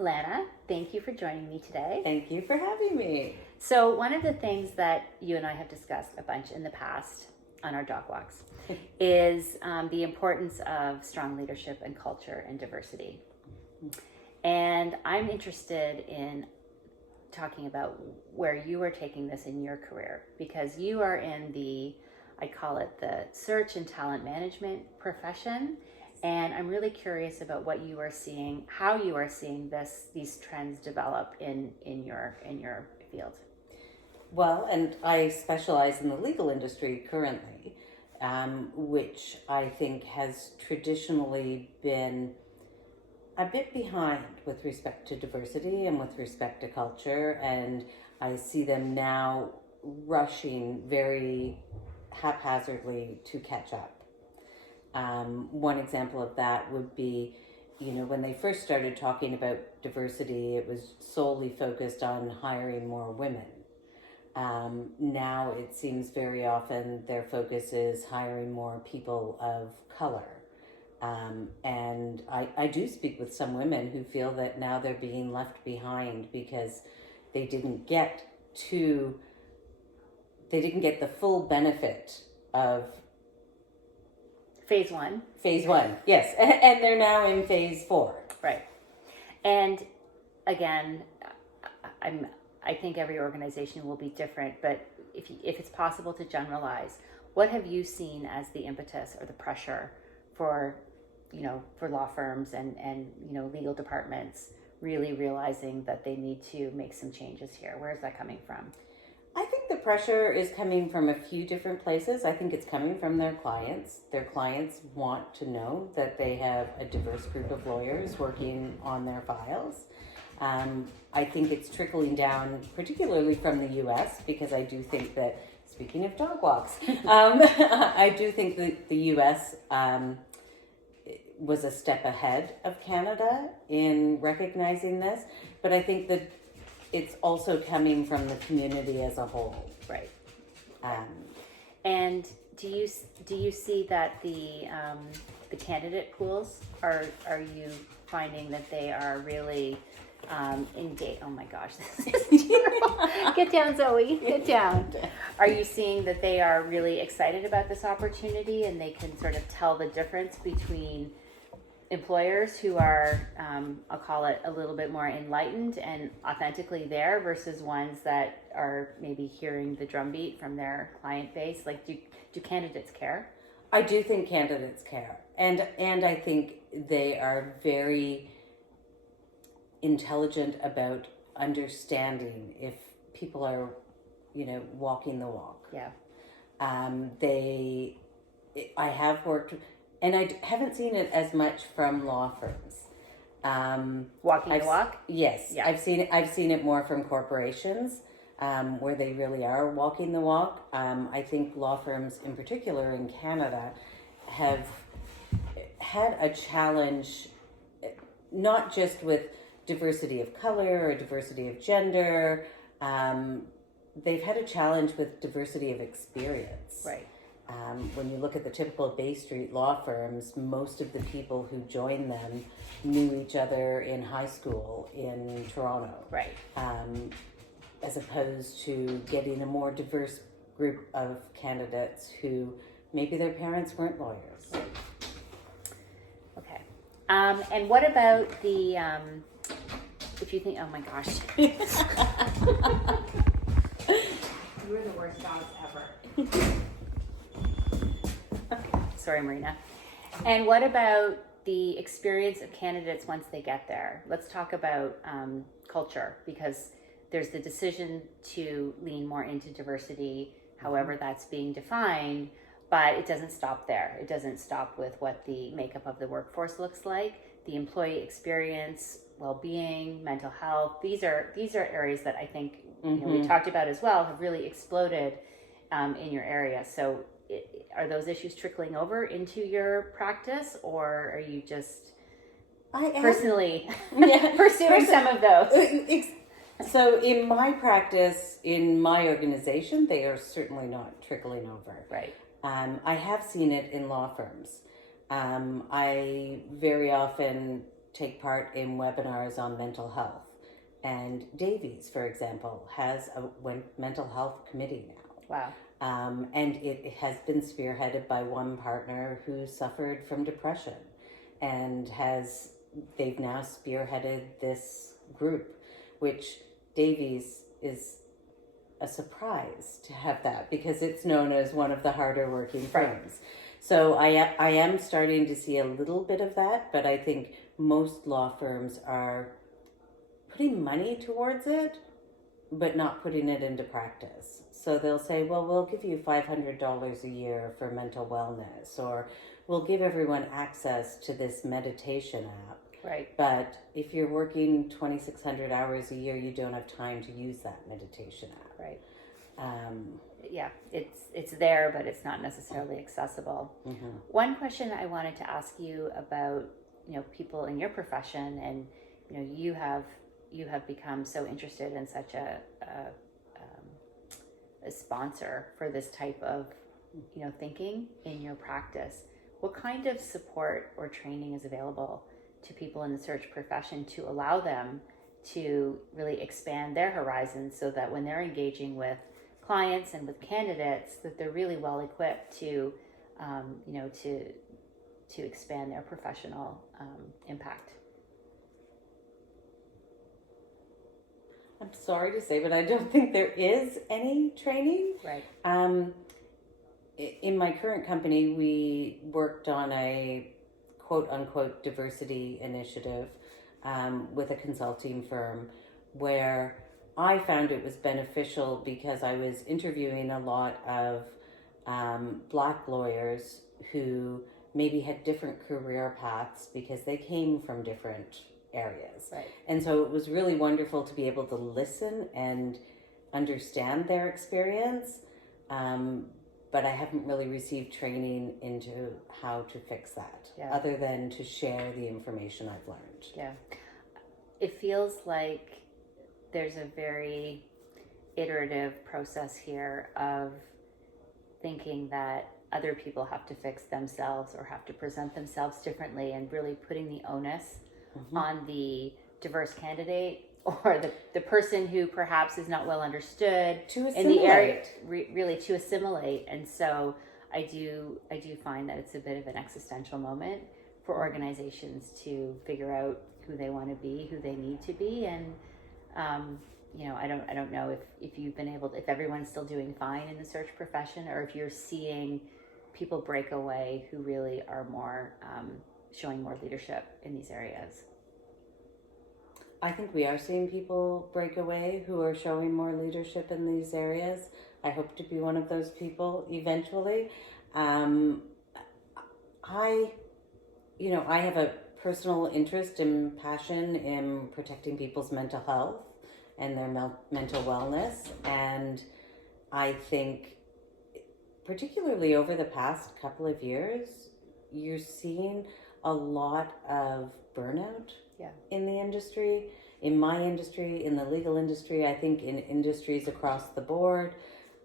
Lana, thank you for joining me today. Thank you for having me. So, one of the things that you and I have discussed a bunch in the past on our dog walks is the importance of strong leadership and culture and diversity. And I'm interested in talking about where you are taking this in your career, because you are in I call it the search and talent management profession. And I'm really curious about what you are seeing, how you are seeing these trends develop in your field. Well, and I specialize in the legal industry currently, which I think has traditionally been a bit behind with respect to diversity and with respect to culture. And I see them now rushing very haphazardly to catch up. One example of that would be, when they first started talking about diversity, it was solely focused on hiring more women. Now it seems very often their focus is hiring more people of color. And I do speak with some women who feel that now they're being left behind because they didn't get the full benefit of Phase one. Phase one, yes. And they're now in phase 4. Right. And again, I think every organization will be different, but if it's possible to generalize, what have you seen as the impetus or the pressure for law firms and legal departments really realizing that they need to make some changes here? Where is that coming from? I think the pressure is coming from a few different places. I think it's coming from their clients. Their clients want to know that they have a diverse group of lawyers working on their files. I think it's trickling down, particularly from the US, because I do think that, speaking of dog walks, I do think that the US was a step ahead of Canada in recognizing this, but I think that it's also coming from the community as a whole. Right. And do you see that the candidate pools are you finding that they are really oh my gosh, this is terrible. Get down, Zoe. Get down. Are you seeing that they are really excited about this opportunity and they can sort of tell the difference between employers who are, I'll call it, a little bit more enlightened and authentically there versus ones that are maybe hearing the drumbeat from their client base? Like, do candidates care? I do think candidates care. And I think they are very intelligent about understanding if people are, walking the walk. Yeah. I have worked, and I haven't seen it as much from law firms. Walking the walk? Yes. Yeah. I've seen it more from corporations, where they really are walking the walk. I think law firms in particular in Canada have had a challenge, not just with diversity of color or diversity of gender. They've had a challenge with diversity of experience. Right. When you look at the typical Bay Street law firms, most of the people who joined them knew each other in high school in Toronto. Right. As opposed to getting a more diverse group of candidates who maybe their parents weren't lawyers. Okay. And what about if you think, oh my gosh. You're the worst dogs ever. Sorry, Marina. And what about the experience of candidates once they get there? Let's talk about culture, because there's the decision to lean more into diversity, however that's being defined, but it doesn't stop there. It doesn't stop with what the makeup of the workforce looks like, the employee experience, well-being, mental health. These are areas that I think we talked about as well have really exploded in your area. So are those issues trickling over into your practice, or are you just personally pursuing some of those? So in my practice, in my organization, they are certainly not trickling over. Right. I have seen it in law firms. I very often take part in webinars on mental health. And Davies, for example, has a mental health committee now. Wow. And it has been spearheaded by one partner who suffered from depression, and they've now spearheaded this group, which Davies is a surprise to have that, because it's known as one of the harder working firms. So I am starting to see a little bit of that, but I think most law firms are putting money towards it, but not putting it into practice. So they'll say, well, we'll give you $500 a year for mental wellness, or we'll give everyone access to this meditation app. Right. But if you're working 2,600 hours a year, you don't have time to use that meditation app. Right. Yeah, it's there, but it's not necessarily accessible. Mm-hmm. One question I wanted to ask you about, people in your profession, and you have become so interested in such a sponsor for this type of thinking in your practice. What kind of support or training is available to people in the search profession to allow them to really expand their horizons, so that when they're engaging with clients and with candidates, that they're really well equipped to expand their professional impact? I'm sorry to say, but I don't think there is any training. Right. In my current company, we worked on a quote-unquote diversity initiative with a consulting firm, where I found it was beneficial because I was interviewing a lot of Black lawyers who maybe had different career paths because they came from different areas. Right. And so it was really wonderful to be able to listen and understand their experience. But I haven't really received training into how to fix that, other than to share the information I've learned. Yeah. It feels like there's a very iterative process here of thinking that other people have to fix themselves or have to present themselves differently, and really putting the onus on the diverse candidate, or the person who perhaps is not well understood in the area, really to assimilate. And so I do find that it's a bit of an existential moment for organizations to figure out who they want to be, who they need to be. And I don't know if you've been able to, if everyone's still doing fine in the search profession, or if you're seeing people break away who really are more showing more leadership in these areas. I think we are seeing people break away who are showing more leadership in these areas. I hope to be one of those people eventually. I have a personal interest and passion in protecting people's mental health and their mental wellness. And I think, particularly over the past couple of years, you're seeing a lot of burnout in the industry, in my industry, in the legal industry, I think in industries across the board,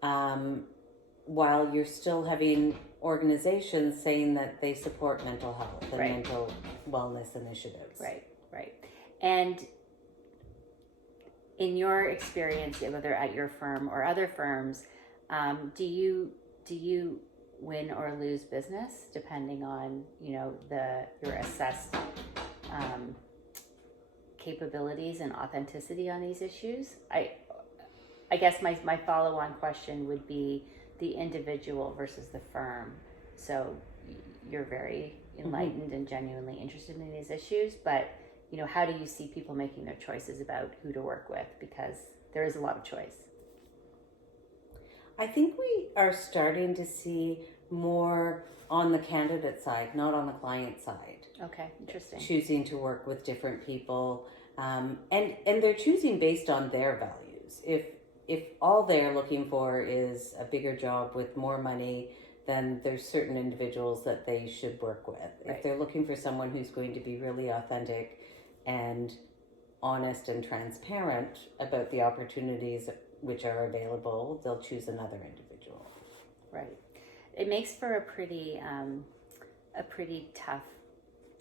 while you're still having organizations saying that they support mental health and mental wellness initiatives. Right. And in your experience, whether at your firm or other firms, do you win or lose business depending on your assessed capabilities and authenticity on these issues? I guess my follow-on question would be the individual versus the firm. So you're very enlightened and genuinely interested in these issues, but how do you see people making their choices about who to work with? Because there is a lot of choice. I think we are starting to see more on the candidate side, not on the client side. Okay, interesting. Choosing to work with different people, and they're choosing based on their values. If all they're looking for is a bigger job with more money, then there's certain individuals that they should work with. Right. If they're looking for someone who's going to be really authentic and honest and transparent about the opportunities which are available, they'll choose another individual. Right. It makes for a pretty tough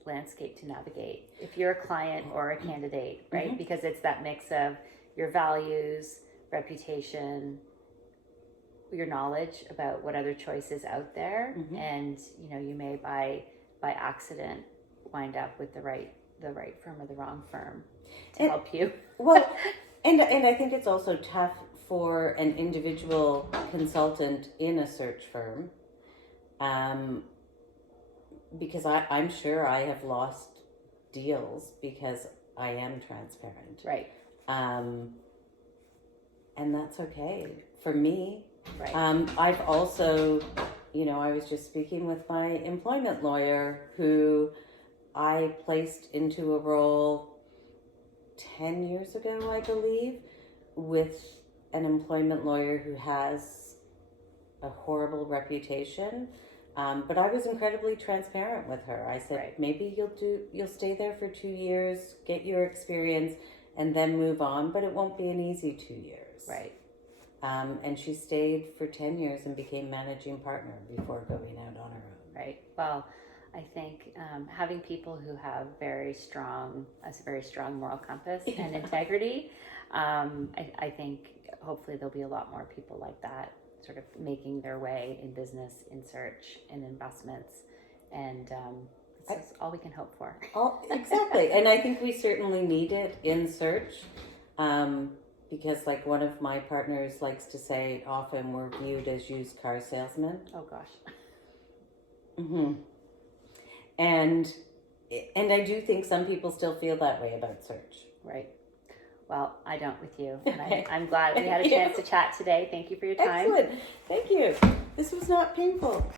landscape to navigate if you're a client or a candidate, right? Mm-hmm. Because it's that mix of your values, reputation, your knowledge about what other choices out there, Mm-hmm. and you may by accident wind up with the right firm or the wrong firm to help you. Well, and I think it's also tough for an individual consultant in a search firm, because I'm sure I have lost deals because I am transparent, Right. and that's okay for me. Right. I've also, I was just speaking with my employment lawyer who I placed into a role 10 years ago, I believe, with an employment lawyer who has a horrible reputation. But I was incredibly transparent with her. I said, Right. maybe you'll stay there for 2 years, get your experience, and then move on, but it won't be an easy 2 years. Right. And she stayed for 10 years and became managing partner before going out on her own. Right. Well, I think having people who have a very strong moral compass and integrity, I think hopefully there'll be a lot more people like that, sort of making their way in business, in search, in investments, and that's all we can hope for. Oh, exactly. And I think we certainly need it in search, because like one of my partners likes to say, often we're viewed as used car salesmen. Oh gosh. Mm-hmm. And I do think some people still feel that way about search. Right. Well, I don't with you. And Okay. I'm glad we had a chance to chat today. Thank you for your time. Excellent. Thank you. This was not painful.